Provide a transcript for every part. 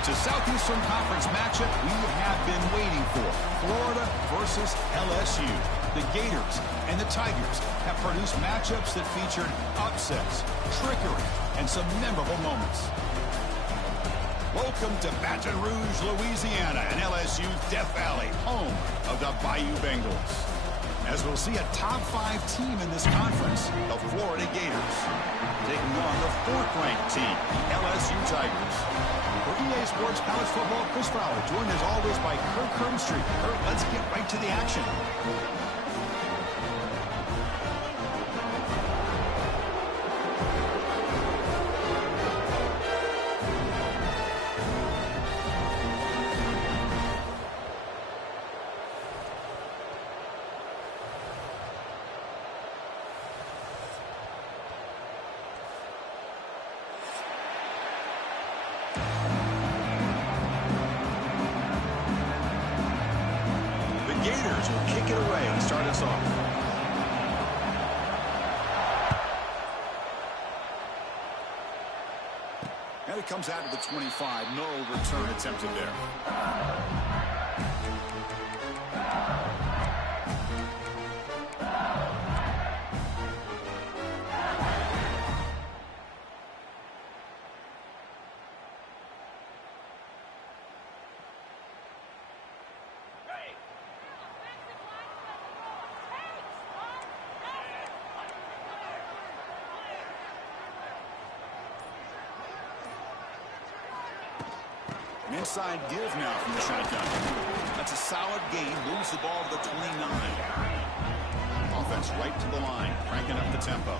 It's a Southeastern Conference matchup we have been waiting for. Florida versus LSU. The Gators and the Tigers have produced matchups that featured upsets, trickery, and some memorable moments. Welcome to Baton Rouge, Louisiana, and LSU's Death Valley, home of the Bayou Bengals. As we'll see a top-5 team in this conference, the Florida Gators, taking on the 4th-ranked team, LSU Tigers. For EA Sports College Football, Chris Fowler, joined as always by Kirk Hermstreet. Kirk, let's get right to the action. Gators will kick it away to start us off. And it comes out to the 25. No return attempted there. An inside give now from the shotgun. That's a solid gain. Moves the ball to the 29. Offense right to the line, cranking up the tempo.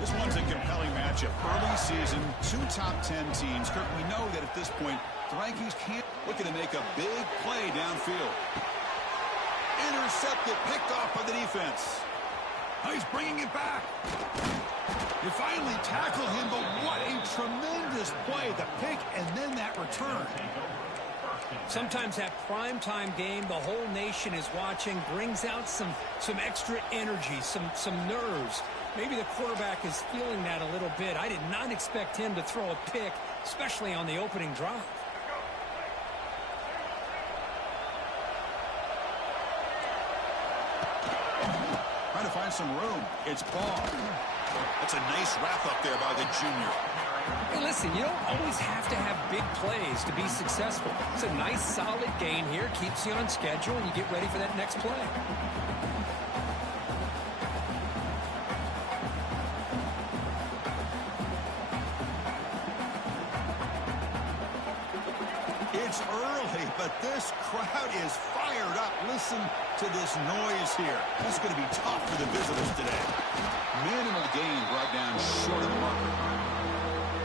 This one's a compelling matchup. Early season, 2 top 10 teams. Kirk, we know that at this point, the rankings can't. Looking to make a big play downfield. Intercepted, picked off by the defense. Oh, he's bringing it back. You finally tackle him, but what a tremendous play. The pick and then that return. Sometimes that primetime game, the whole nation is watching, brings out some extra energy, some nerves. Maybe the quarterback is feeling that a little bit. I did not expect him to throw a pick, especially on the opening drive. Trying to find some room. It's Ball. That's a nice wrap up there by the junior. Hey, listen, you don't always have to have big plays to be successful. It's a nice, solid gain here. Keeps you on schedule, and you get ready for that next play. It's early, but this crowd is fired up. Listen to this noise here. This is going to be tough for the visitors today. Minimal gain brought down short of the marker.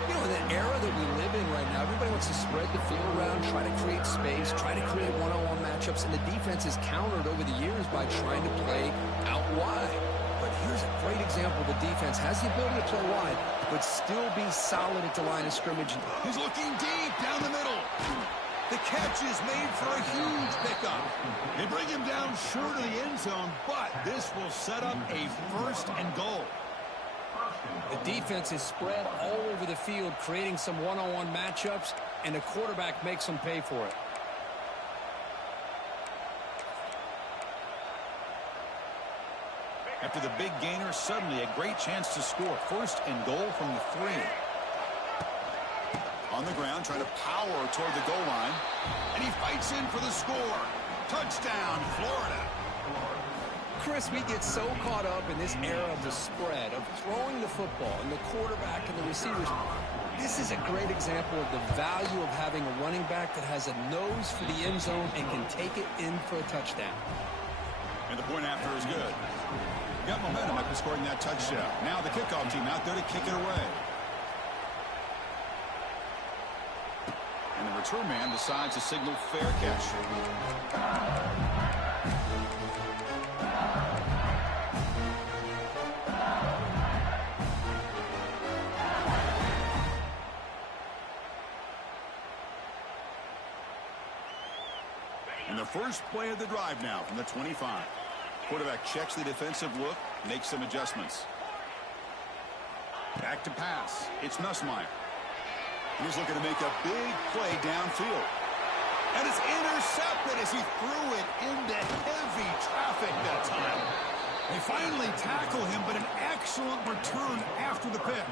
You know, in the era that we live in right now, everybody wants to spread the field around, try to create space, try to create one-on-one matchups, and the defense is countered over the years by trying to play out wide. But here's a great example. The defense has the ability to play wide, but still be solid at the line of scrimmage. He's looking deep down the middle. The catch is made for a huge pickup. They bring him down short of the end zone, but this will set up a 1st and goal. The defense is spread all over the field, creating some one-on-one matchups, and the quarterback makes them pay for it. After the big gainer, suddenly a great chance to score. 1st and goal from the 3. On the ground, trying to power toward the goal line. And he fights in for the score. Touchdown, Florida. Chris, we get so caught up in this era of the spread, of throwing the football, and the quarterback and the receivers. This is a great example of the value of having a running back that has a nose for the end zone and can take it in for a touchdown. And the point after is good. Got momentum after scoring that touchdown. Now the kickoff team out there to kick it away. And the return man decides to signal fair catch. And the first play of the drive now from the 25. Quarterback checks the defensive look, makes some adjustments. Back to pass. It's Nussmeier. He's looking to make a big play downfield. And it's intercepted as he threw it into heavy traffic that time. They finally tackle him, but an excellent return after the pick.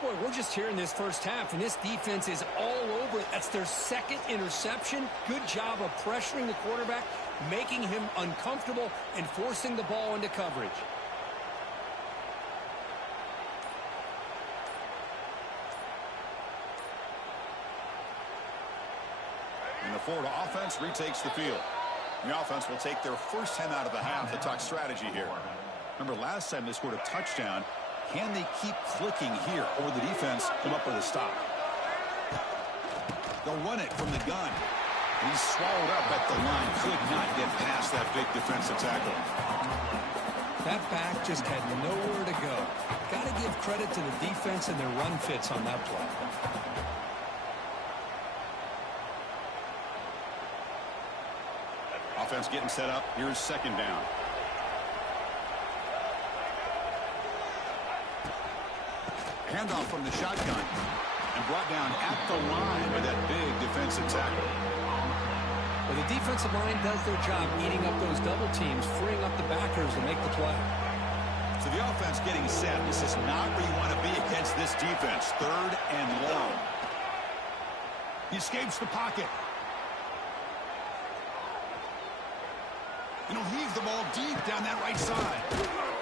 Boy, we're just here in this first half, and this defense is all over it. That's their second interception. Good job of pressuring the quarterback, making him uncomfortable, and forcing the ball into coverage. And the Florida offense retakes the field. The offense will take their first 10 out of the half to talk strategy here. Remember, last time they scored a touchdown. Can they keep clicking here, or will the defense come up with a stop? They'll run it from the gun. He's swallowed up at the line. Could not get past that big defensive tackle. That back just had nowhere to go. Got to give credit to the defense and their run fits on that play. Offense getting set up. Here's second down. Handoff from the shotgun and brought down at the line by that big defensive tackle. Well, the defensive line does their job eating up those double teams, freeing up the backers to make the play. So the offense getting set. This is not where you want to be against this defense. Third and long. He escapes the pocket. And he'll heave the ball deep down that right side.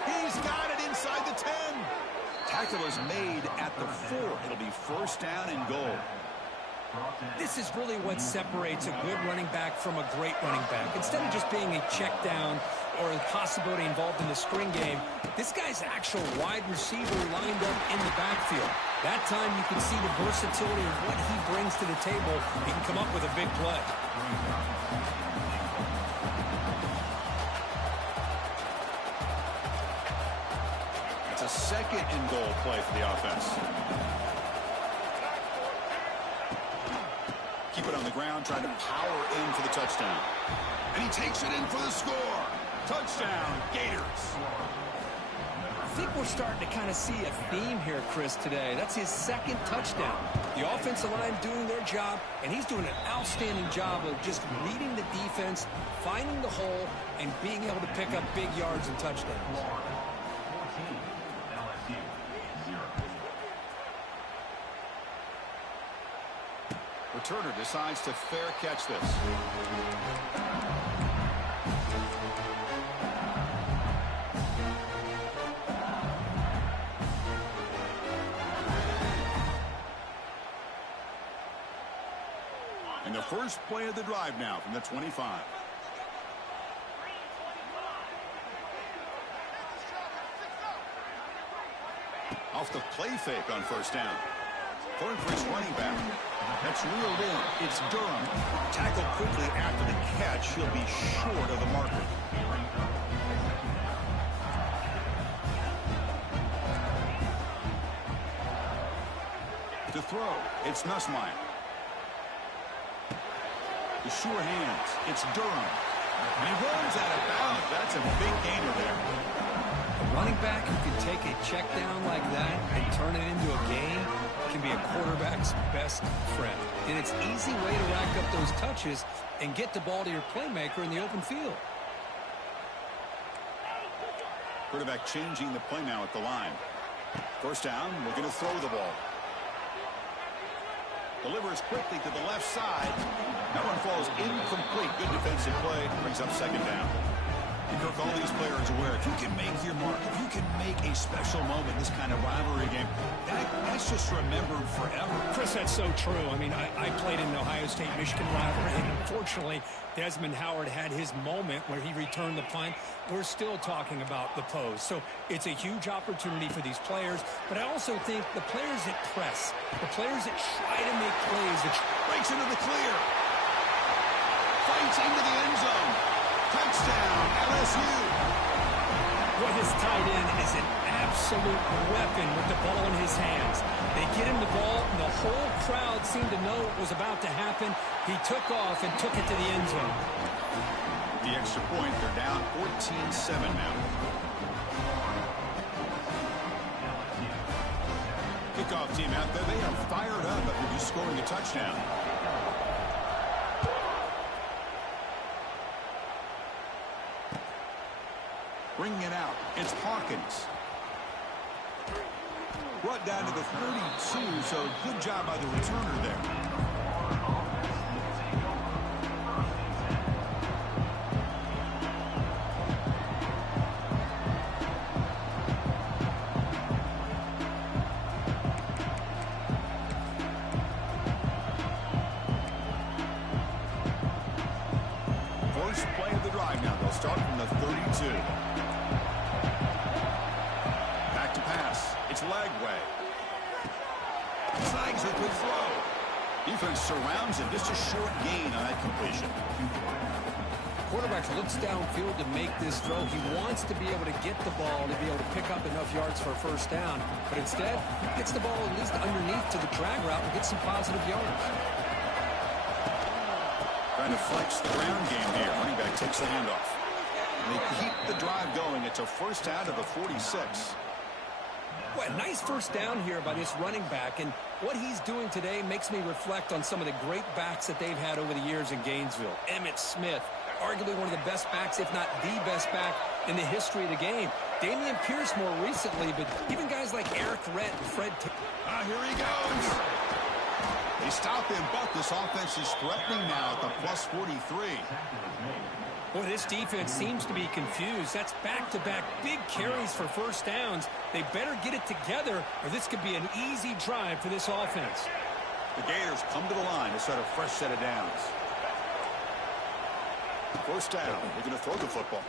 He's got it inside the 10. Tackle is made at the 4. It'll be first down and goal. This is really what separates a good running back from a great running back. Instead of just being a check down or a possibility involved in the screen game, this guy's actual wide receiver lined up in the backfield. That time you can see the versatility of what he brings to the table. He can come up with a big play. It's a second and goal play for the offense. Keep it on the ground, trying to power in for the touchdown. And he takes it in for the score. Touchdown, Gators. I think we're starting to kind of see a theme here, Chris, today. That's his second touchdown. The offensive line doing their job, and he's doing an outstanding job of just reading the defense, finding the hole, and being able to pick up big yards and touchdowns. Returner decides to fair catch this. And the first play of the drive now from the 25. Off the play fake on first down. Going for his running back. That's reeled in. It's Durham. Tackled quickly after the catch. He'll be short of the marker. To throw, it's Nussmeier. The sure hands. It's Durham. And he runs out of bounds. That's a big gainer there. A running back who can take a check down like that and turn it into a gain can be a quarterback's best friend. And it's an easy way to rack up those touches and get the ball to your playmaker in the open field. Quarterback changing the play now at the line. First down, looking to throw the ball. Delivers quickly to the left side. That one falls incomplete. Good defensive play. Brings up second down. And Kirk, all these players aware, if you can make your mark, if you can make a special moment in this kind of rivalry game, that's just remembered forever. Chris, that's so true. I mean, I played in an Ohio State-Michigan rivalry, and unfortunately, Desmond Howard had his moment where he returned the punt. We're still talking about the pose. So it's a huge opportunity for these players, but I also think the players that press, the players that try to make plays, that breaks into the clear, fights into the end zone. Touchdown, LSU. Well, his tight end is an absolute weapon with the ball in his hands. They get him the ball, and the whole crowd seemed to know it was about to happen. He took off and took it to the end zone. The extra point, they're down 14-7 now. Kick kickoff team out there. They are fired up after just scoring a touchdown. Bringing it out. It's Hawkins. Brought down to the 32, so good job by the returner there. First play of the drive now. They'll start from the 32. Back to pass. It's Lagway. Snags a good throw. Defense surrounds him. Just a short gain on that completion. Quarterback looks downfield to make this throw. He wants to be able to get the ball to be able to pick up enough yards for a first down. But instead, he gets the ball at least underneath to the drag route and gets some positive yards. Trying to flex the ground game here. Running back takes the handoff. And they keep the drive going. It's a first down to the 46. Boy, a nice first down here by this running back. And what he's doing today makes me reflect on some of the great backs that they've had over the years in Gainesville. Emmitt Smith, arguably one of the best backs, if not the best back in the history of the game. Damian Pierce more recently, but even guys like Eric Rett and Fred. Here he goes. They stop him, but this offense is threatening now at the plus 43. Boy, this defense seems to be confused. That's back-to-back big carries for first downs. They better get it together, or this could be an easy drive for this offense. The Gators come to the line to start a fresh set of downs. First down. They're going to throw the football.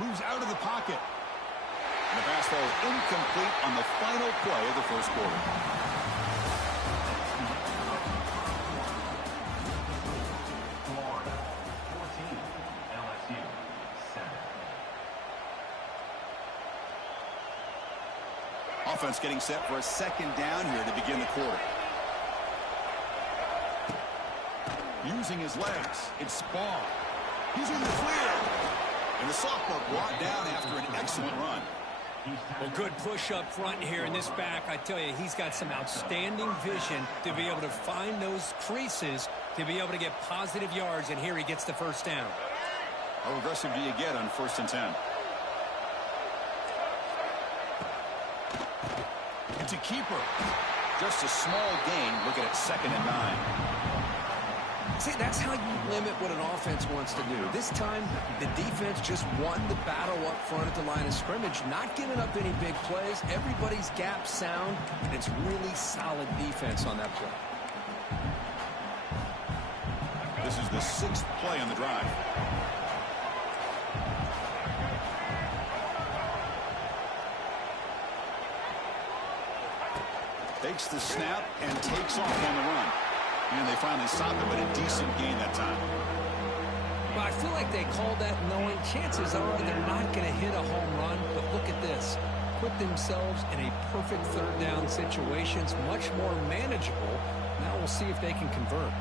Moves out of the pocket. And the pass ball is incomplete on the final play of the first quarter. Offense getting set for a second down here to begin the quarter. Using his legs, it's Spaulding. He's in the clear. And the sophomore brought down after an excellent run. Well, good push up front here in this back. I tell you, he's got some outstanding vision to be able to find those creases to be able to get positive yards, and here he gets the first down. How aggressive do you get on 1st and 10? It's a keeper. Just a small gain. Looking at 2nd and 9. See, that's how you limit what an offense wants to do. This time, the defense just won the battle up front at the line of scrimmage, not giving up any big plays. Everybody's gap sound, and it's really solid defense on that play. This is the 6th play on the drive. Takes the snap and takes off on the run. And they finally stopped him, but a decent gain that time. Well, I feel like they called that knowing chances are they're not going to hit a home run. But look at this. Put themselves in a perfect 3rd down situation. It's much more manageable. Now we'll see if they can convert.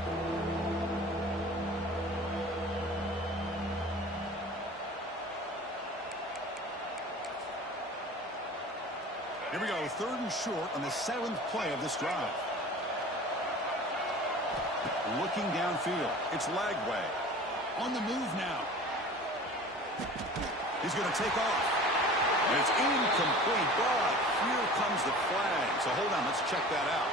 Here we go, 3rd and short on the 7th play of this drive. Looking downfield, it's Lagway. On the move now. He's going to take off. And it's incomplete, but here comes the flag. So hold on, let's check that out.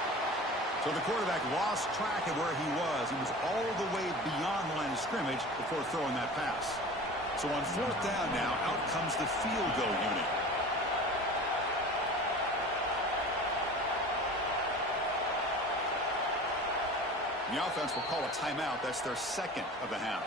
So the quarterback lost track of where he was. He was all the way beyond the line of scrimmage before throwing that pass. So on 4th down now, out comes the field goal unit. The offense will call a timeout. That's their 2nd of the half.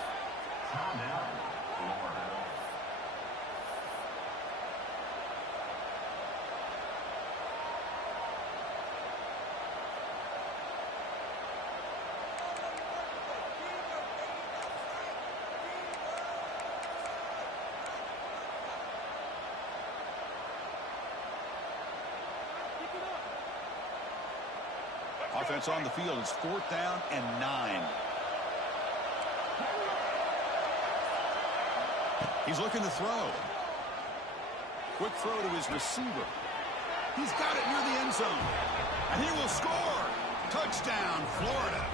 Offense on the field. It's 4th down and 9. He's looking to throw. Quick throw to his receiver. He's got it near the end zone. And he will score. Touchdown, Florida.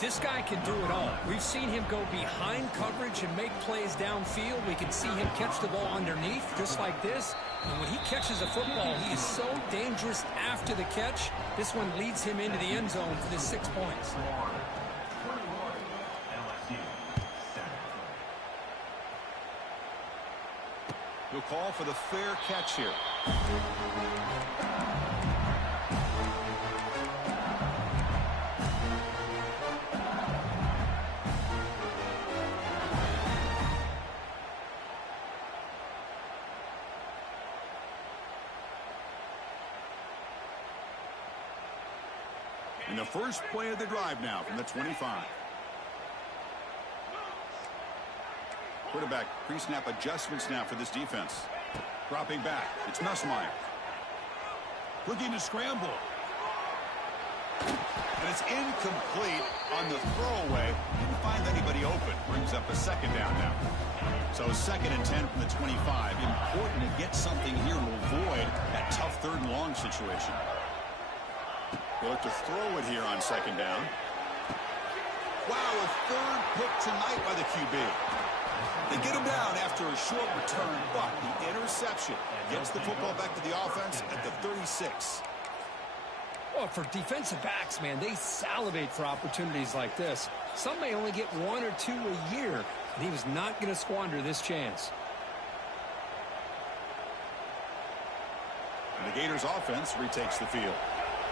This guy can do it all. We've seen him go behind coverage and make plays downfield. We can see him catch the ball underneath, just like this. And when he catches a football, he is so dangerous after the catch. This one leads him into the end zone for the 6 points. He'll call for the fair catch here. In the first play of the drive now from the 25. Quarterback pre-snap adjustments now for this defense. Dropping back. It's Nussmeier. Looking to scramble. And it's incomplete on the throwaway. Didn't find anybody open. Brings up a second down now. So 2nd and 10 from the 25. Important to get something here to avoid that tough 3rd and long situation. They look to throw it here on 2nd down. Wow, a 3rd pick tonight by the QB. They get him down after a short return, but the interception gets the football back to the offense at the 36. Well, for defensive backs, man, they salivate for opportunities like this. Some may only get 1 or 2 a year, and he was not going to squander this chance. And the Gators offense retakes the field.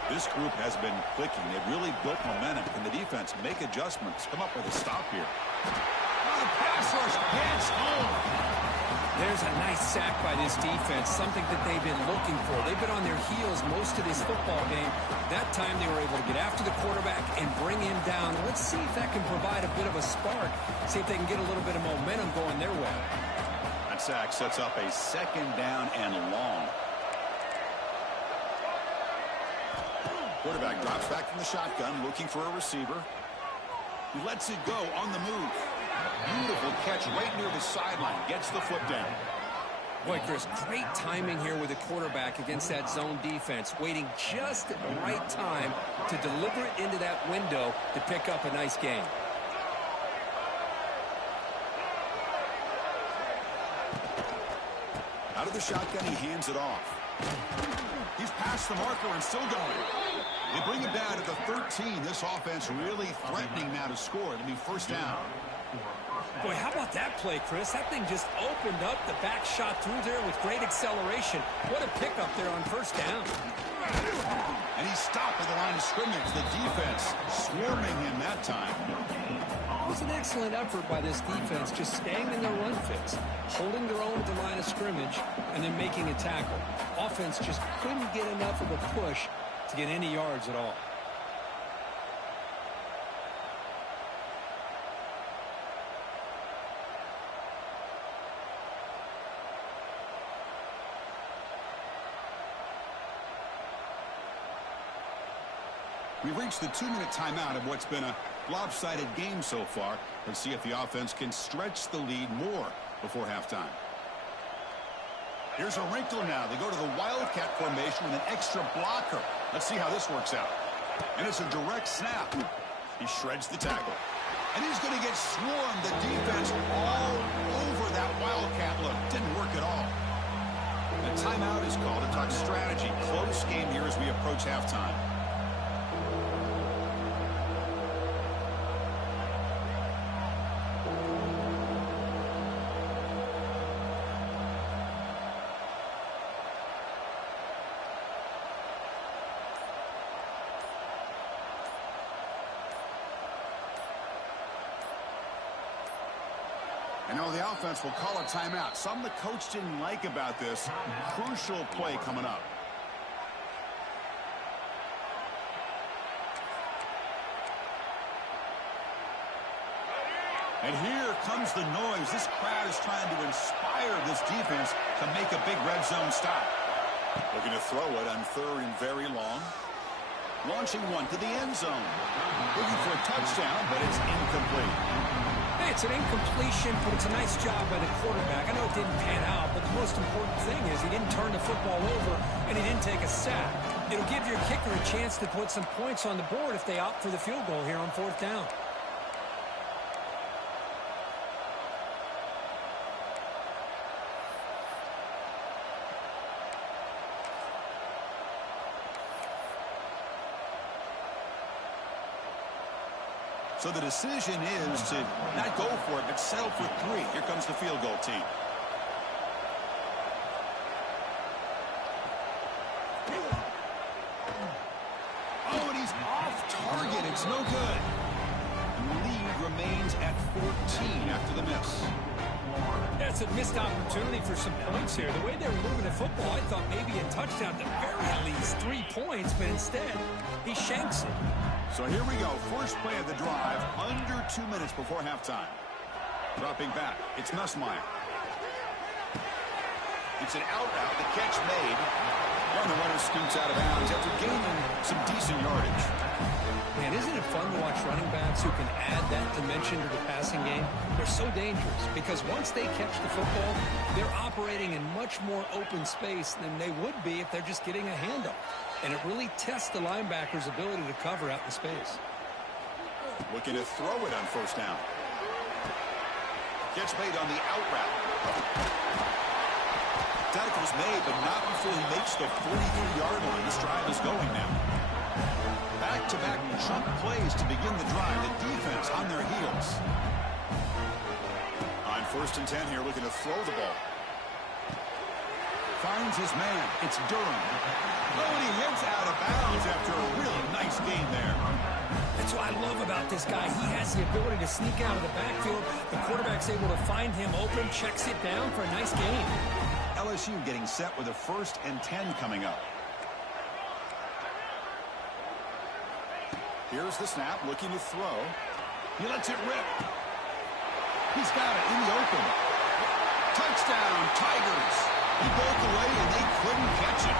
This group has been clicking. They've really built momentum. Can the defense make adjustments? Come up with a stop here. The pass rush gets home. There's a nice sack by this defense, something that they've been looking for. They've been on their heels most of this football game. That time they were able to get after the quarterback and bring him down. Let's see if that can provide a bit of a spark, see if they can get a little bit of momentum going their way. That sack sets up a 2nd down and long. Quarterback drops back from the shotgun, looking for a receiver. He lets it go on the move. Beautiful catch right near the sideline. Gets the foot down. Boy, Chris, great timing here with the quarterback against that zone defense. Waiting just at the right time to deliver it into that window to pick up a nice gain. Out of the shotgun, he hands it off. He's past the marker and still going. They bring him down to the 13. This offense really threatening now to score. It'll be 1st down. Boy, how about that play, Chris? That thing just opened up. The back shot through there with great acceleration. What a pickup there on 1st down. And he stopped at the line of scrimmage. The defense swarming him that time. It was an excellent effort by this defense, just staying in their run fits, holding their own at the line of scrimmage, and then making a tackle. Offense just couldn't get enough of a push to get any yards at all. We've reached the 2-minute timeout of what's been a lopsided game so far. Let's see if the offense can stretch the lead more before halftime. Here's a wrinkle now. They go to the Wildcat formation with an extra blocker. Let's see how this works out. And it's a direct snap. He shreds the tackle. And he's going to get swarmed. The defense all over that Wildcat look. Didn't work at all. The timeout is called to talk strategy. Close game here as we approach halftime. I know the offense will call a timeout. Something the coach didn't like about this. Crucial play coming up. And here comes the noise. This crowd is trying to inspire this defense to make a big red zone stop. Looking to throw it on 3rd and very long. Launching one to the end zone. Looking for a touchdown, but it's incomplete. Hey, it's an incompletion, but it's a nice job by the quarterback. I know it didn't pan out, but the most important thing is he didn't turn the football over, and he sack. It'll give your kicker a chance to put some points on the board if they opt for the field goal here on 4th down. So the decision is to not go for it, but settle for 3. Here comes the field goal team. Oh, and he's off target. It's no good. And the lead remains at 14 after the miss. That's a missed opportunity for some points here. The way they were moving the football, I thought maybe a touchdown, at the very least 3 points, but instead he shanks it. So here we go. First play of the drive, under 2 minutes before halftime. Dropping back, it's Nussmeier. It's an out route, the catch made. And the runner scoots out of bounds after gaining some decent yardage. Man, isn't it fun to watch running backs who can add that dimension to the passing game? They're so dangerous because once they catch the football, they're operating in much more open space than they would be if they're just getting a handoff. And it really tests the linebacker's ability to cover out in space. Looking to throw it on 1st down. Gets made on the out route. Tackle's made, but not before he makes the 43-yard line. This drive is going now. Back-to-back jump plays to begin the drive. The defense on their heels. On 1st and 10 here, looking to throw the ball. Finds his man. It's Durham. Oh, and he hits out of bounds after a really nice gain there. That's what I love about this guy. He has the ability to sneak out of the backfield. The quarterback's able to find him open, checks it down for a nice gain. LSU getting set with a 1st and 10 coming up. Here's the snap, looking to throw. He lets it rip. He's got it in the open. Touchdown, Tigers. He broke away, and they couldn't catch it.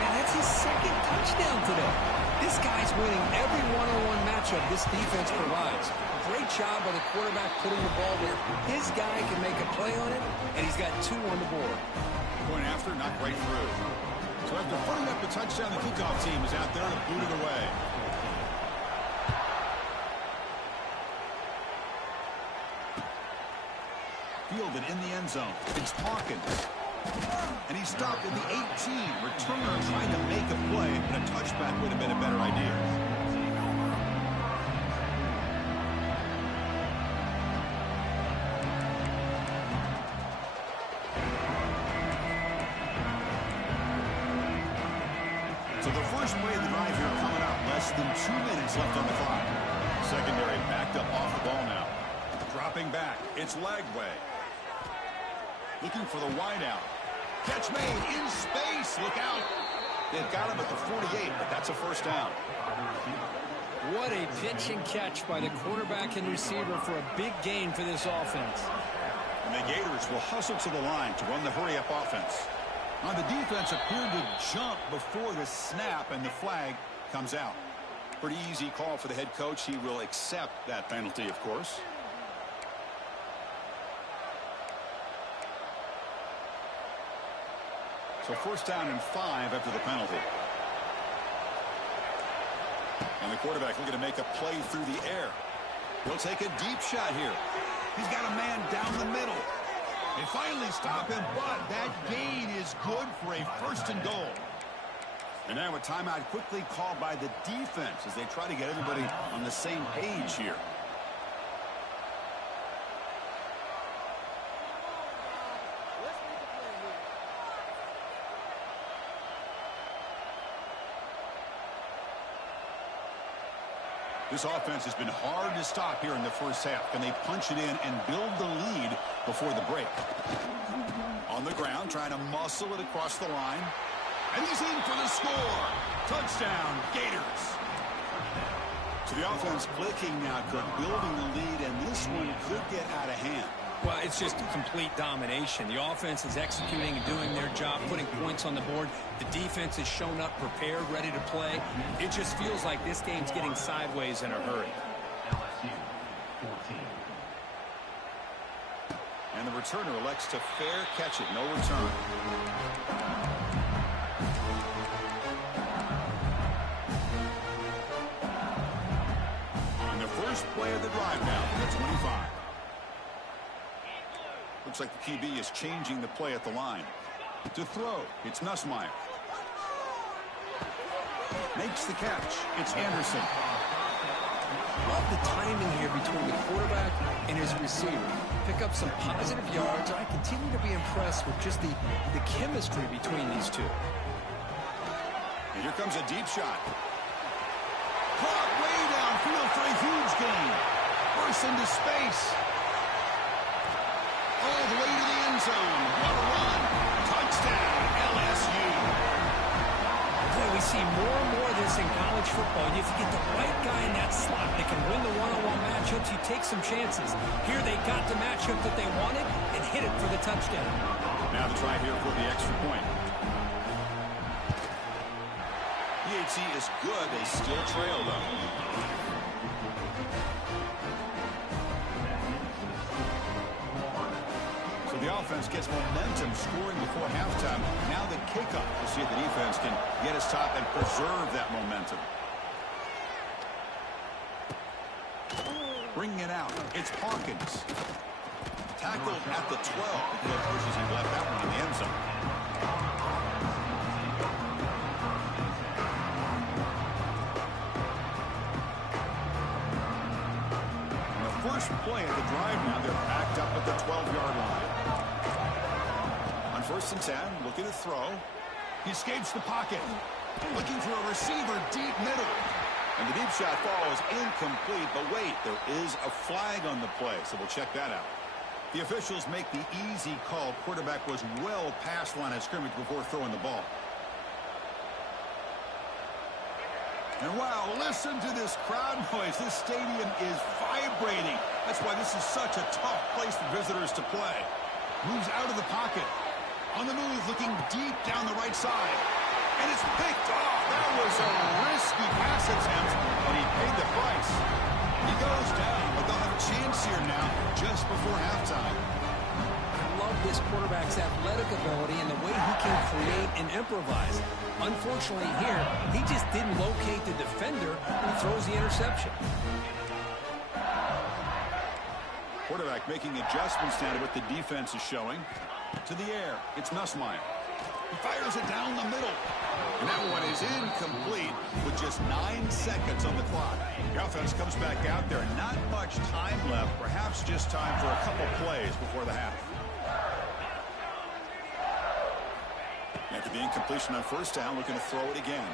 Man, that's his 2nd touchdown today. This guy's winning every one-on-one matchup this defense provides. Great job by the quarterback putting the ball where his guy can make a play on it, and he's got 2 on the board. Point after, not right through. So after putting up a touchdown, the kickoff team is out there to boot it away. Fielded in the end zone. It's Hawkins. And he stopped at the 18. Returner trying to make a play, but a touchback would have been a better idea. So the first play of the drive here coming up. Less than 2 minutes left on the clock. Secondary backed up off the ball now. Dropping back. It's Lagway. Looking for the wideout. Catch made in space. Look out. They've got him at the 48, but that's a 1st down. What a pitch and catch by the quarterback and receiver for a big gain for this offense. And the Gators will hustle to the line to run the hurry-up offense. Now the defense appeared to jump before the snap, and the flag comes out. Pretty easy call for the head coach. He will accept that penalty, of course. So 1st down and 5 after the penalty. And the quarterback looking to make a play through the air. He'll take a deep shot here. He's got a man down the middle. They finally stop him, but that gain is good for a 1st and goal. And now a timeout quickly called by the defense as they try to get everybody on the same page here. This offense has been hard to stop here in the first half. Can they punch it in and build the lead before the break? On the ground, trying to muscle it across the line. And he's in for the score. Touchdown, Gators. So the offense clicking now, building the lead, and this one could get out of hand. Well, it's just complete domination. The offense is executing and doing their job, putting points on the board. The defense has shown up prepared, ready to play. It just feels like this game's getting sideways in a hurry. LSU 14. And the returner elects to fair catch it. No return. Looks like the QB is changing the play at the line. To throw, it's Nussmeier. Makes the catch. It's Anderson. Love the timing here between the quarterback and his receiver. Pick up some positive yards. I continue to be impressed with just the chemistry between these two. And here comes a deep shot. Caught way downfield for a huge gain. Bursts into space. All the way to the end zone. What a run. Touchdown, LSU. Boy, we see more and more of this in college football. If you get the right guy in that slot that can win the one-on-one matchups, you take some chances. Here they got the matchup that they wanted and hit it for the touchdown. Now the try here for the extra point. PHC is good. They still trail, though. So the offense gets momentum scoring before halftime. Now the kickoff. We'll see if the defense can get his top and preserve that momentum. Bringing it out. It's Hawkins. Tackled at the 12. The coaches have left that one in the end zone. First play of the drive now. They're backed up at the 12-yard line. On 1st and 10, looking to throw. He escapes the pocket. Looking for a receiver deep middle. And the deep shot falls incomplete. But wait, there is a flag on the play, so we'll check that out. The officials make the easy call. Quarterback was well past the line of scrimmage before throwing the ball. And wow, listen to this crowd noise. This stadium is vibrating. That's why this is such a tough place for visitors to play. Moves out of the pocket. On the move, looking deep down the right side. And it's picked off. That was a risky pass attempt, and he paid the price. He goes down, but they'll have a chance here now just before halftime. Love this quarterback's athletic ability and the way he can create and improvise. Unfortunately here, he just didn't locate the defender and he throws the interception. Quarterback making adjustments now to what the defense is showing. To the air, it's Nussmeier. He fires it down the middle. And that one is incomplete with just 9 seconds on the clock. The offense comes back out there. Not much time left. Perhaps just time for a couple plays before the half. After the incompletion on 1st down, looking to throw it again.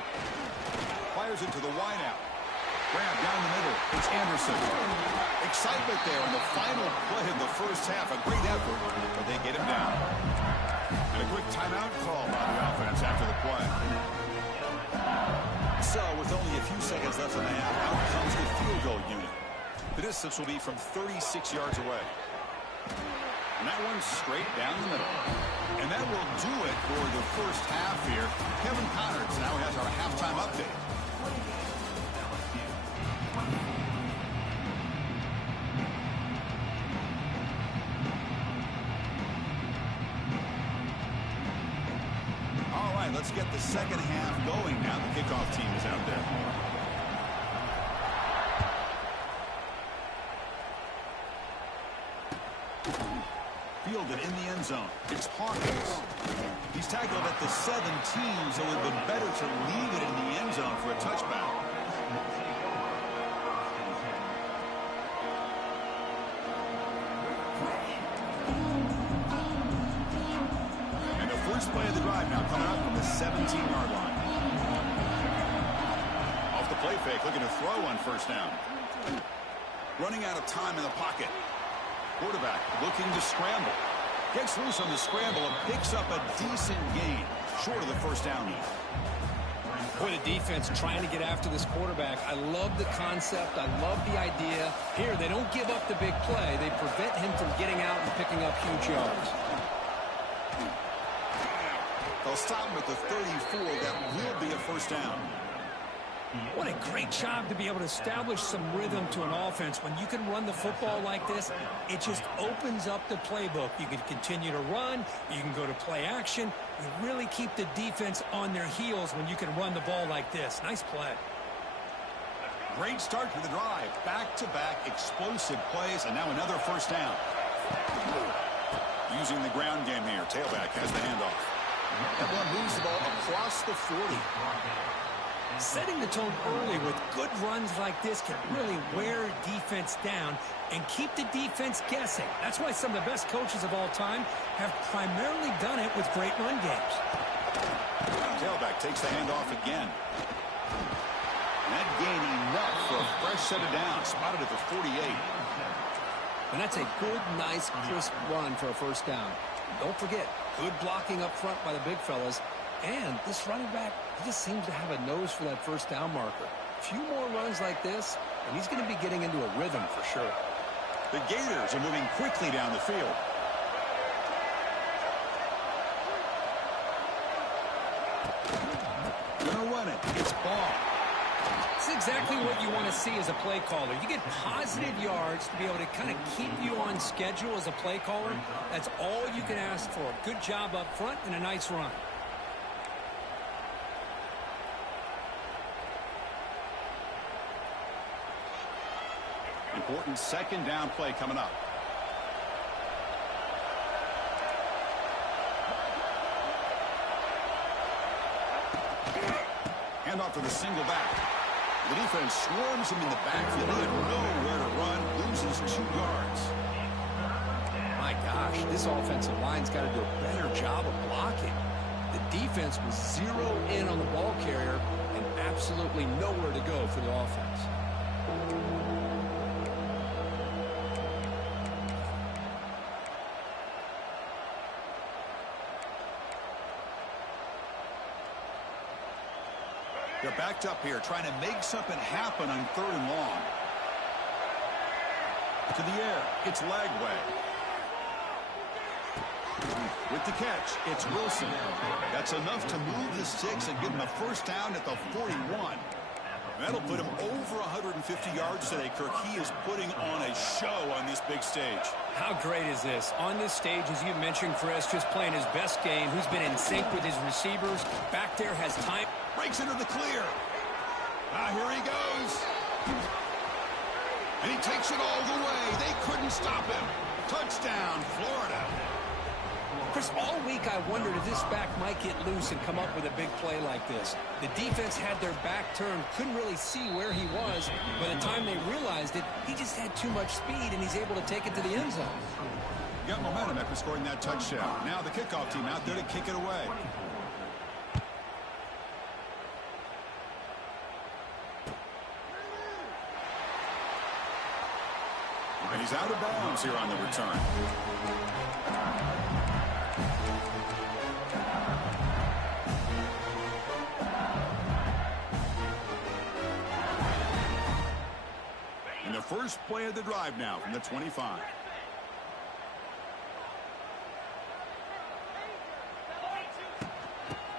Fires it to the wideout. Grab down the middle. It's Anderson. Excitement there in the final play of the 1st half. A great effort, but they get him down. And a quick timeout call by the offense after the play. So, with only a few seconds left in the half, out comes the field goal unit. The distance will be from 36 yards away. And that one's straight down the middle. And that will do it for the 1st half here. Kevin Connerts now has our halftime update. All right, let's get the 2nd half going now. The kickoff team is out there. Fielded in the end zone. It's Hawkins. He's tackled at the 17, so it would have been better to leave it in the end zone for a touchback. And the first play of the drive now coming up from the 17-yard line. Off the play fake, looking to throw on 1st down. Running out of time in the pocket. Quarterback looking to scramble. Gets loose on the scramble and picks up a decent gain. Short of the 1st down now. Boy, the defense trying to get after this quarterback. I love the concept. I love the idea. Here, they don't give up the big play. They prevent him from getting out and picking up huge yards. They'll stop him at the 34. That will be a 1st down. What a great job to be able to establish some rhythm to an offense. When you can run the football like this, it just opens up the playbook. You can continue to run. You can go to play action. You really keep the defense on their heels when you can run the ball like this. Nice play. Great start to the drive. Back-to-back explosive plays, and now another 1st down. Using the ground game here. Tailback has the handoff. That one moves the ball across the 40. Setting the tone early with good runs like this can really wear defense down and keep the defense guessing. That's why some of the best coaches of all time have primarily done it with great run games. Tailback takes the handoff again. And that gain enough for a fresh set of downs. Spotted at the 48. And that's a good, nice, crisp run for a first down. Don't forget, good blocking up front by the big fellas. And this running back, he just seems to have a nose for that first down marker. A few more runs like this, and he's going to be getting into a rhythm for sure. The Gators are moving quickly down the field. Gonna run it. It's ball. It's exactly what you want to see as a play caller. You get positive yards to be able to kind of keep you on schedule as a play caller. That's all you can ask for. Good job up front and a nice run. Important second down play coming up. Handoff to the single back. The defense swarms him in the backfield. He had nowhere to run. Loses 2 yards. My gosh, this offensive line's got to do a better job of blocking. The defense was zero in on the ball carrier and absolutely nowhere to go for the offense. They're backed up here, trying to make something happen on 3rd and long. To the air, it's Lagway. With the catch, it's Wilson. That's enough to move the sticks and give him a first down at the 41. That'll put him over 150 yards today, Kirk. He is putting on a show on this big stage. How great is this? On this stage, as you mentioned, Chris, just playing his best game. He's been in sync with his receivers. Back there has time. Breaks into the clear. Here he goes. And he takes it all the way. They couldn't stop him. Touchdown, Florida. Chris, all week I wondered if this back might get loose and come up with a big play like this. The defense had their back turned, couldn't really see where he was. By the time they realized it, he just had too much speed, and he's able to take it to the end zone. Got momentum after scoring that touchdown. Now the kickoff team out there to kick it away. And he's out of bounds here on the return. And the first play of the drive now from the 25.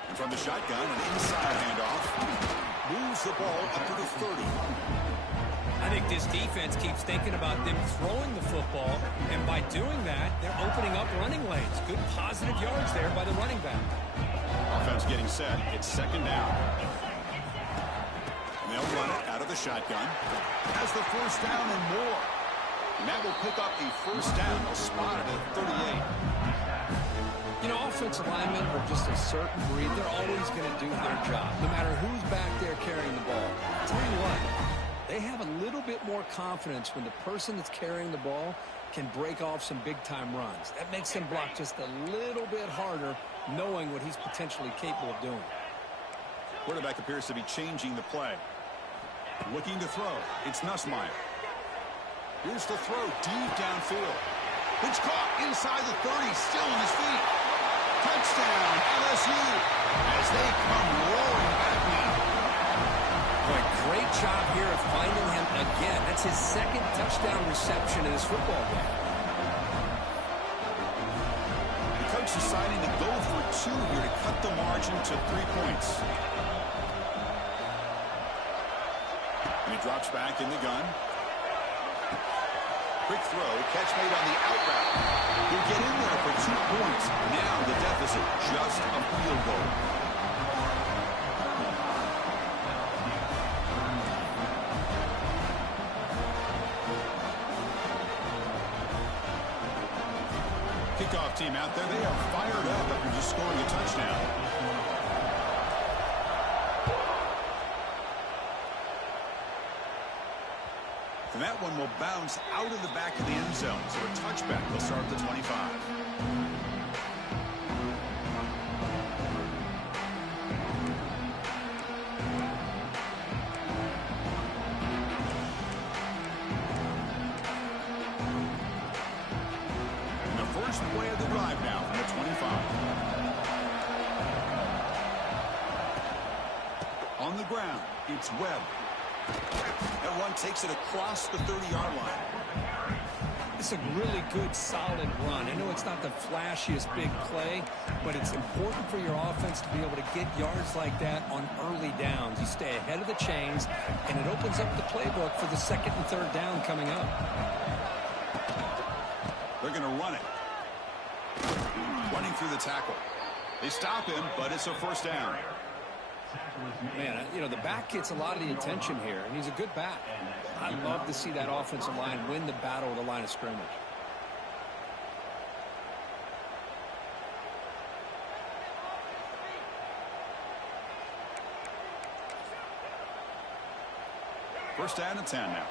And from the shotgun, an inside handoff. Moves the ball up to the 30. I think this defense keeps thinking about them throwing the football, and by doing that, they're opening up running lanes. Good positive yards there by the running back. Offense getting set. It's second down. And they'll run it out of the shotgun. Has the first down and more. And that will pick up a first down. They'll spot it at 38. You know, offensive linemen are just a certain breed. They're always going to do their job, no matter who's back there carrying the ball. I'll tell you what. They have a little bit more confidence when the person that's carrying the ball can break off some big-time runs. That makes him block just a little bit harder, knowing what he's potentially capable of doing. Quarterback appears to be changing the play. Looking to throw. It's Nussmeier. Here's the throw deep downfield. It's caught inside the 30, still on his feet. Touchdown, LSU, as they come roaring back now. Boy, great job here of finding him again. That's his second touchdown reception in this football game. The coach deciding to go for 2 here to cut the margin to 3 points. And he drops back in the gun. Quick throw, catch made on the out route. He'll get in there for 2 points. Now the deficit, just a field goal. Kickoff kickoff team out there, they are fired up after just scoring a touchdown. And that one will bounce out of the back of the end zone. So a touchback will start at the 25. And the first play of the drive now from the 25. On the ground, it's Webb. That run takes it across the 30-yard line. It's a really good, solid run. I know it's not the flashiest big play, but it's important for your offense to be able to get yards like that on early downs. You stay ahead of the chains, and it opens up the playbook for the second and third down coming up. They're going to run it. Running through the tackle. They stop him, but it's a first down. Man, you know, the back gets a lot of the attention here, and he's a good back. I love to see that offensive line win the battle of the line of scrimmage. First down and 10 now.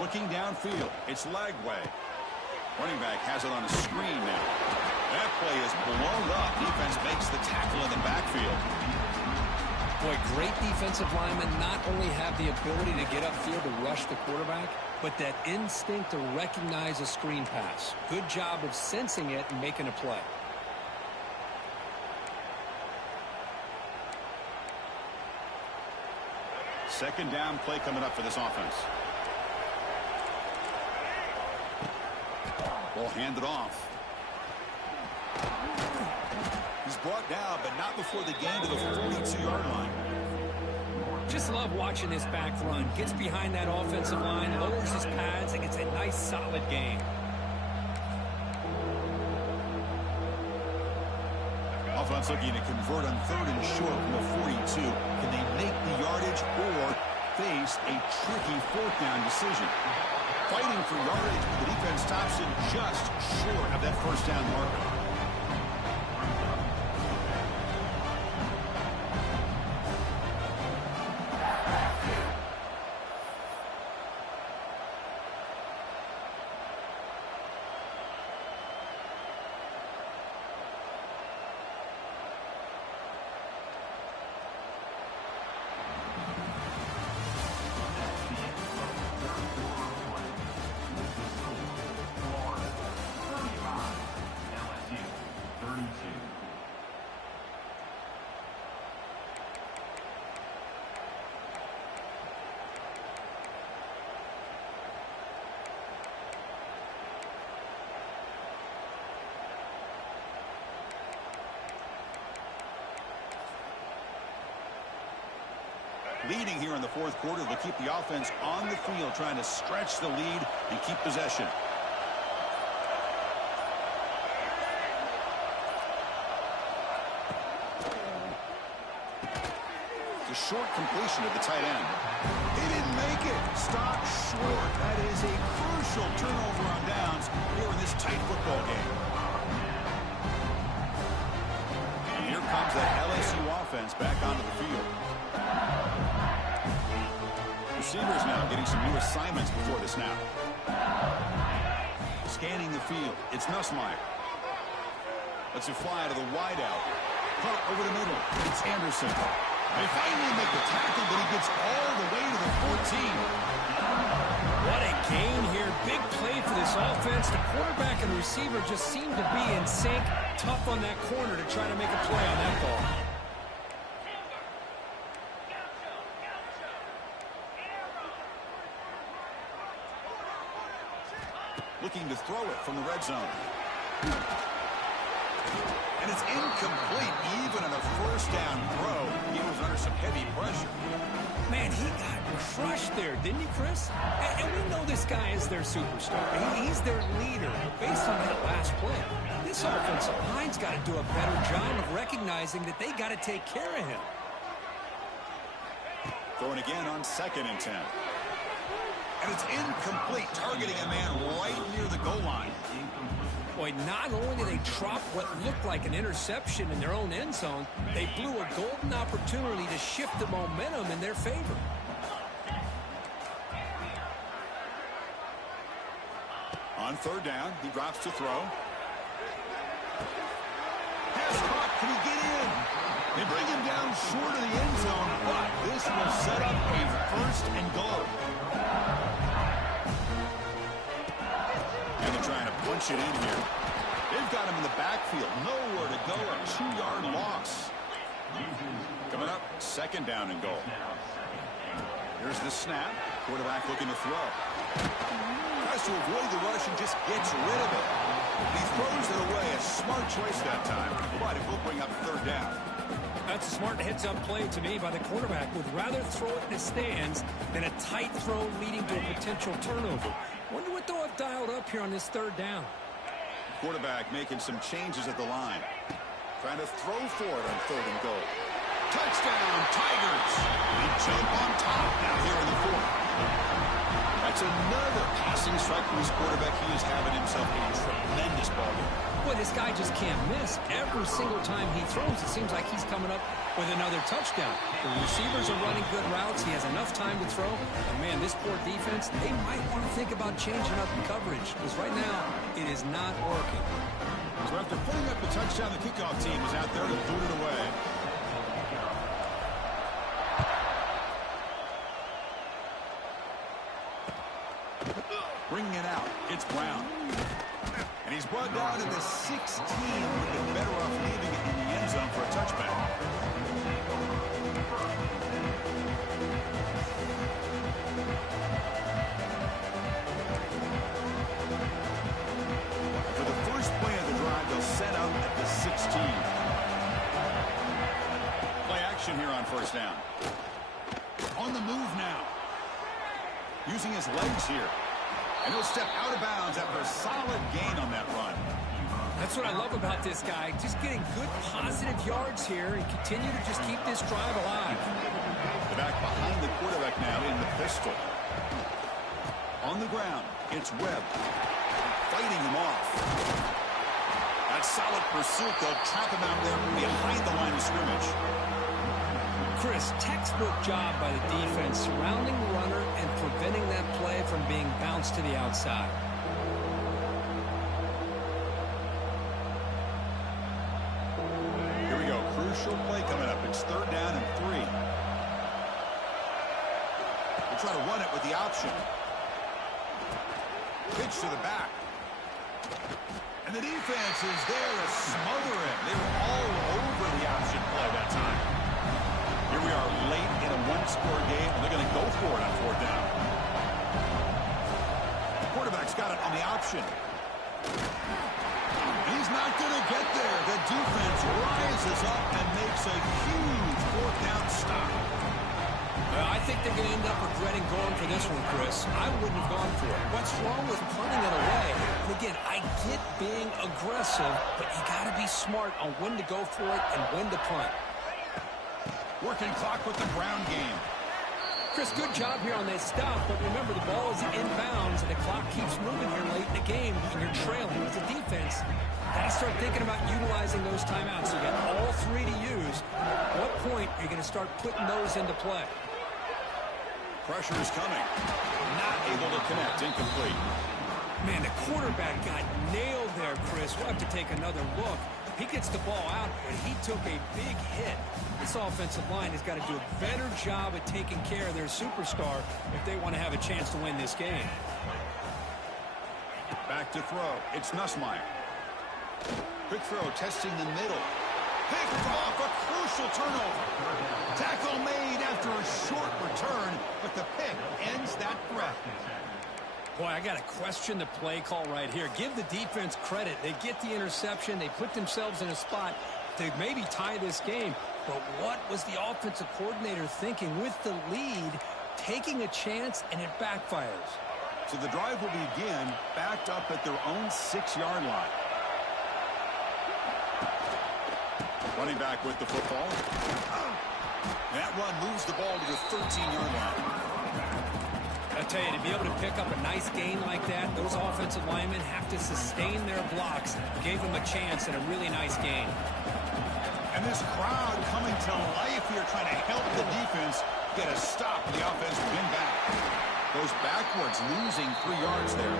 Looking downfield, it's Lagway. Running back has it on a screen now. That play is blown up. Defense makes the tackle in the backfield. Boy, great defensive linemen not only have the ability to get upfield to rush the quarterback, but that instinct to recognize a screen pass. Good job of sensing it and making a play. Second down play coming up for this offense. Ball handed off. He's brought down, but not before the gain to the 42-yard line. Just love watching this back run. Gets behind that offensive line, lowers his pads, and gets a nice, solid gain. Offense looking to convert on third and short from the 42. Can they make the yardage or face a tricky fourth down decision? Fighting for yardage, but the defense stops it just short of that first down marker. Leading here in the fourth quarter to keep the offense on the field, trying to stretch the lead and keep possession. The short completion of the tight end. He didn't make it. Stopped short. That is a crucial turnover on downs here in this tight football game. And here comes that LSU offense back onto the field. Receivers now getting some new assignments before the snap. Scanning the field. It's Nussmeier. Lets it fly to the wideout. Caught over the middle. It's Anderson. They finally make the tackle, but he gets all the way to the 14. What a gain here. Big play for this offense. The quarterback and the receiver just seem to be in sync. Tough on that corner to try to make a play on that ball. Looking to throw it from the red zone. And it's incomplete, even on a first down throw. He was under some heavy pressure. Man, he got crushed there, didn't he, Chris? And we know this guy is their superstar. He's their leader. Based on that last play, this offensive line's got to do a better job of recognizing that they got to take care of him. Throwing again on 2nd and 10. And it's incomplete, targeting a man right near the goal line. Boy, not only did they drop what looked like an interception in their own end zone, they blew a golden opportunity to shift the momentum in their favor. On third down, he drops to throw. Pass caught. Can he get in? They bring him down short of the end zone, but this will set up a first and goal. And they're trying to punch it in here. They've got him in the backfield. Nowhere to go. A 2-yard loss. Coming up, second down and goal. Here's the snap. Quarterback looking to throw. Tries to avoid the rush and just gets rid of it. He throws it away. A smart choice that time, but it will bring up third down. That's a smart heads-up play to me by the quarterback. Would rather throw it in the stands than a tight throw leading to a potential turnover. Wonder what they'll have dialed up here on this third down. Quarterback making some changes at the line. Trying to throw for it on third and goal. Touchdown, Tigers. They jump on top now here in the fourth. That's another passing strike from his quarterback. He is having himself a tremendous ball game. Boy, this guy just can't miss. Every single time he throws, it seems like he's coming up with another touchdown. The receivers are running good routes. He has enough time to throw. And, man, this poor defense, they might want to think about changing up coverage because right now it is not working. So after putting up the touchdown, the kickoff team is out there to boot it away. Bringing it out, it's Brown. And he's brought down to the 16. Would have been better off leaving it in the end zone for a touchback. For the first play of the drive, they'll set up at the 16. Play action here on first down. On the move now. Using his legs here. And he'll step out of bounds after a solid gain on that run. That's what I love about this guy. Just getting good positive yards here and continue to just keep this drive alive. The back behind the quarterback now in the pistol. On the ground, it's Webb. Fighting him off. That solid pursuit, they'll trap him out there behind the line of scrimmage. Chris, textbook job by the defense surrounding the runner and preventing that play from being bounced to the outside. Here we go. Crucial play coming up. It's third down and 3. We'll try to run it with the option. Pitch to the back. And the defense is there to smother him. They were all over the option play that time. Here we are late in a one-score game. They're going to go for it on fourth down. The quarterback's got it on the option. He's not going to get there. The defense rises up and makes a huge fourth down stop. I think they're going to end up regretting going for this one, Chris. I wouldn't have gone for it. What's wrong with punting it away? And again, I get being aggressive, but you got to be smart on when to go for it and when to punt. Working clock with the Brown game. Chris, good job here on this stop, but remember the ball is inbounds and the clock keeps moving here late in the game and you're trailing. As a defense, got to start thinking about utilizing those timeouts. You got all 3 to use. At what point are you going to start putting those into play? Pressure is coming. Not able to connect. Incomplete. Man, the quarterback got nailed there, Chris. We'll have to take another look. He gets the ball out, but he took a big hit. This offensive line has got to do a better job at taking care of their superstar if they want to have a chance to win this game. Back to throw. It's Nussmeier. Quick throw, testing the middle. Picked off, a crucial turnover. Tackle made after a short return, but the pick ends that threat. Boy, I got to question the play call right here. Give the defense credit. They get the interception. They put themselves in a spot to maybe tie this game. But what was the offensive coordinator thinking with the lead, taking a chance, and it backfires? So the drive will begin backed up at their own 6-yard line. Running back with the football. That run moves the ball to the 13-yard line. tell you, to be able to pick up a nice gain like that, those offensive linemen have to sustain their blocks. Gave them a chance and a really nice gain. And this crowd coming to life here, trying to help the defense get a stop. The offense win back. Goes backwards, losing 3 yards there.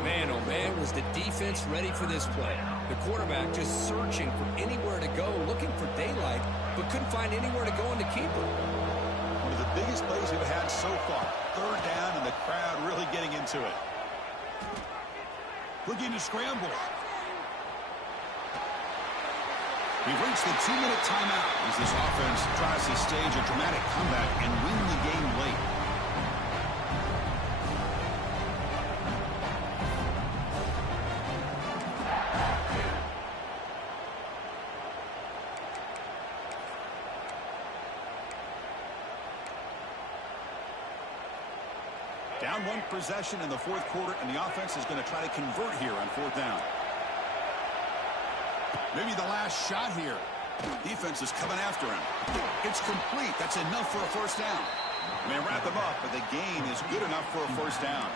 Man, oh man, was the defense ready for this play. The quarterback just searching for anywhere to go, looking for daylight, but couldn't find anywhere to go in the keeper. One of the biggest plays we've had so far. 3rd down, and the crowd really getting into it. Looking to scramble. We've reached the 2-minute timeout as this offense tries to stage a dramatic comeback and win the game late. Down 1 possession in the 4th quarter, and the offense is going to try to convert here on 4th down. Maybe the last shot here. Defense is coming after him. It's complete. That's enough for a 1st down. And they wrap him up, but the gain is good enough for a 1st down.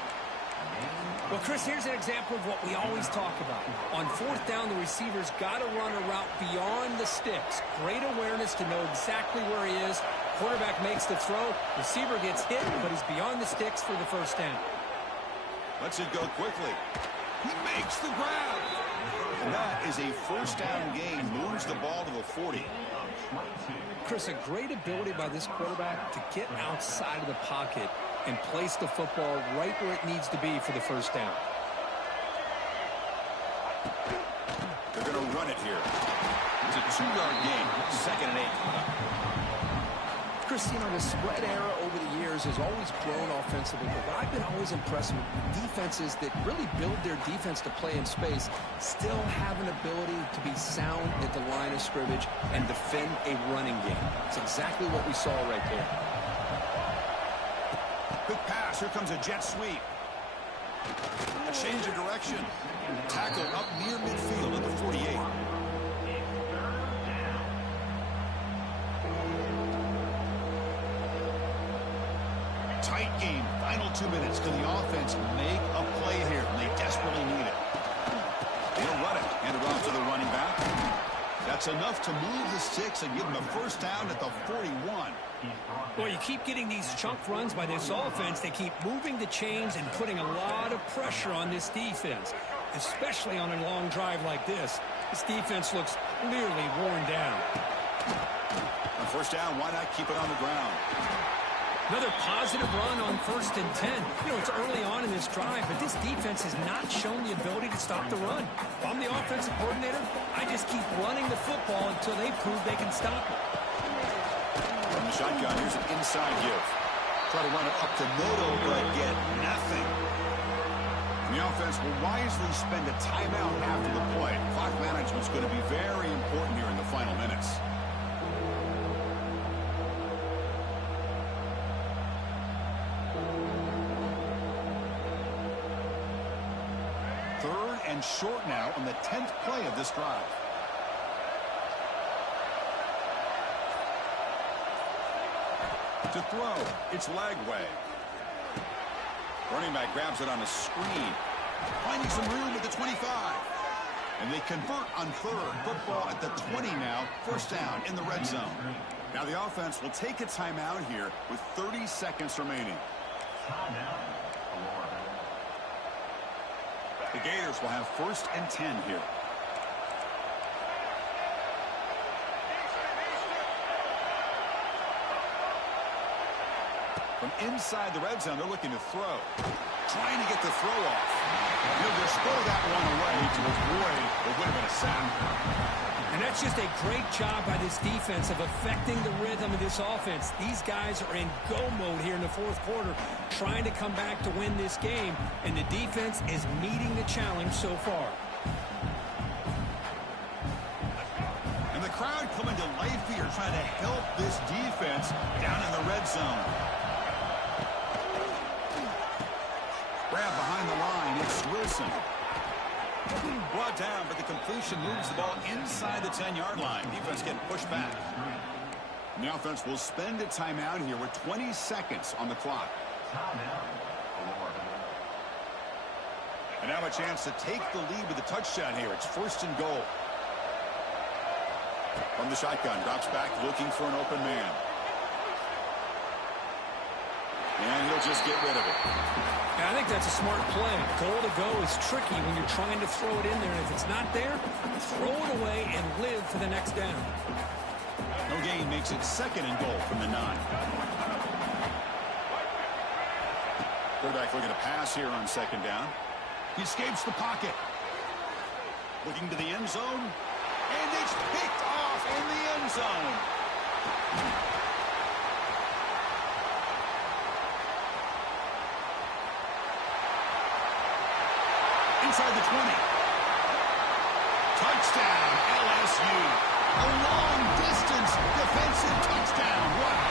Well, Chris, here's an example of what we always talk about. On 4th down, the receiver's got to run a route beyond the sticks. Great awareness to know exactly where he is. Quarterback makes the throw. Receiver gets hit, but he's beyond the sticks for the 1st down. Lets it go quickly. He makes the grab. And that is a 1st down gain. Moves the ball to the 40. Chris, a great ability by this quarterback to get outside of the pocket and place the football right where it needs to be for the 1st down. They're going to run it here. It's a 2-yard gain. 2nd and 8. Chris, you know, the spread era over the years has always grown offensively, but what I've been always impressed with defenses that really build their defense to play in space still have an ability to be sound at the line of scrimmage and defend a running game. It's exactly what we saw right there. Quick pass. Here comes a jet sweep. A change of direction. Tackle up near midfield at the 48. Tight game. Final 2 minutes. Can the offense make a play here? And they desperately need it. They'll run it. Hand it off to the running back. That's enough to move the sticks and give them a 1st down at the 41. Well, you keep getting these chunk runs by this offense. They keep moving the chains and putting a lot of pressure on this defense, especially on a long drive like this. This defense looks clearly worn down. On 1st down, why not keep it on the ground? Another positive run on 1st and 10. You know, it's early on in this drive, but this defense has not shown the ability to stop the run. If I'm the offensive coordinator, I just keep running the football until they prove they can stop it. From the shotgun, here's an inside give. Try to run it up the middle, but get nothing. And the offense will wisely spend a timeout after the play. Clock management is going to be very important here in the final minutes. And short now on the 10th play of this drive. To throw, it's Lagway. Running back grabs it on a screen. Finding some room at the 25. And they convert on 3rd. Football at the 20 now. 1st down in the red zone. Now the offense will take a timeout here with 30 seconds remaining. The Gators will have 1st and 10 here. From inside the red zone, they're looking to throw. Trying to get the throw off. He'll just throw that one away to avoid what would have been a sack. And that's just a great job by this defense of affecting the rhythm of this offense. These guys are in go mode here in the 4th quarter, trying to come back to win this game, and the defense is meeting the challenge so far. And the crowd coming to life here, trying to help this defense down in the red zone. Grab behind the line, it's Wilson. Brought down, but the completion moves the ball inside the 10-yard line. Defense getting pushed back. And the offense will spend a timeout here with 20 seconds on the clock. Timeout. Florida. And now a chance to take the lead with a touchdown here. It's 1st and goal. From the shotgun, drops back looking for an open man. And he'll just get rid of it. Yeah, I think that's a smart play. Goal to go is tricky when you're trying to throw it in there. And if it's not there, throw it away and live for the next down. No gain makes it 2nd and goal from the 9. Quarterback looking to pass here on 2nd down. He escapes the pocket. Looking to the end zone. And it's picked off in the end zone. Inside the 20. Touchdown, LSU. A long-distance defensive touchdown. Wow.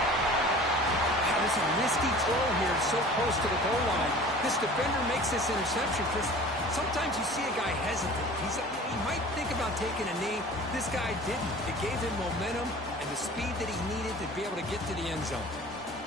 This is a risky throw here, so close to the goal line. This defender makes this interception because sometimes you see a guy hesitant. He might think about taking a knee. This guy didn't. It gave him momentum and the speed that he needed to be able to get to the end zone.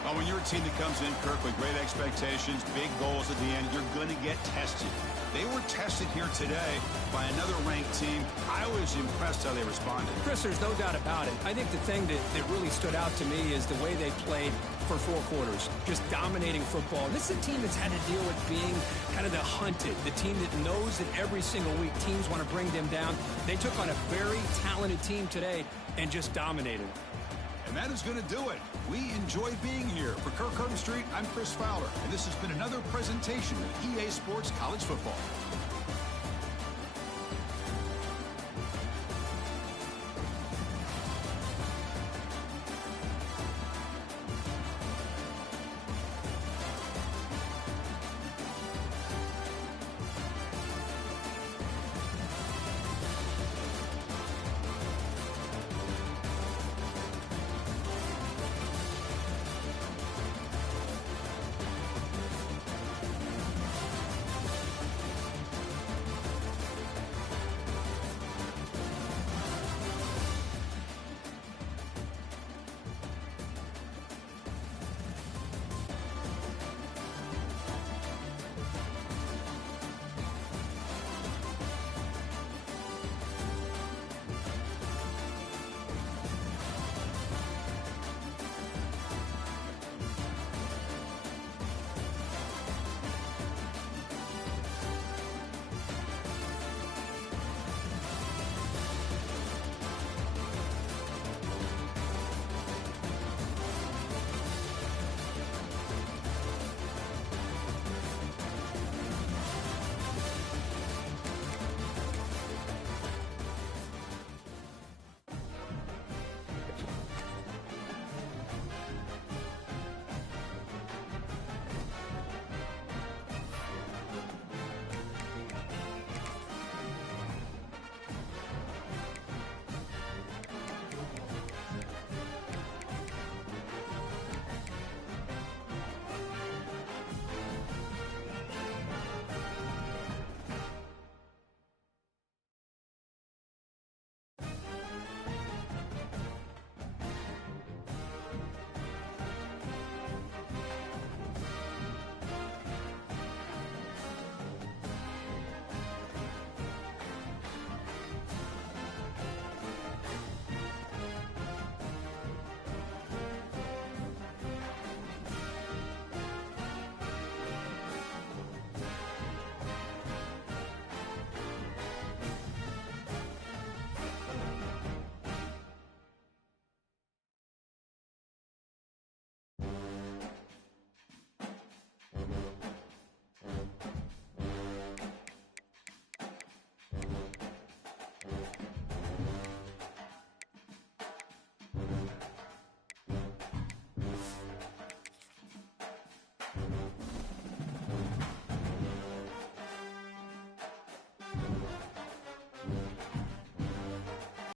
Well, when you're a team that comes in, Kirk, with great expectations, big goals at the end, you're going to get tested. They were tested here today by another ranked team. I was impressed how they responded. Chris, there's no doubt about it. I think the thing that really stood out to me is the way they played for 4 quarters, just dominating football. This is a team that's had to deal with being kind of the hunted, the team that knows that every single week teams want to bring them down. They took on a very talented team today and just dominated. And that is going to do it. We enjoyed being here. For Kirk Herbstreit, I'm Chris Fowler, and this has been another presentation of EA Sports College Football.